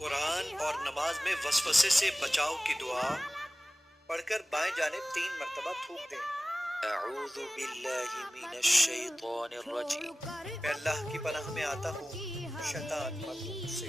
कुरान और नमाज में वसवसे से बचाव की दुआ पढ़कर बाएं जानिब 3 मरतबा थूक दें। अऊज़ु बिल्लाहि मिनश शैतानिर रजीम। मैं अल्लाह की पनाह में आता हूँ शैतान मरदूद से।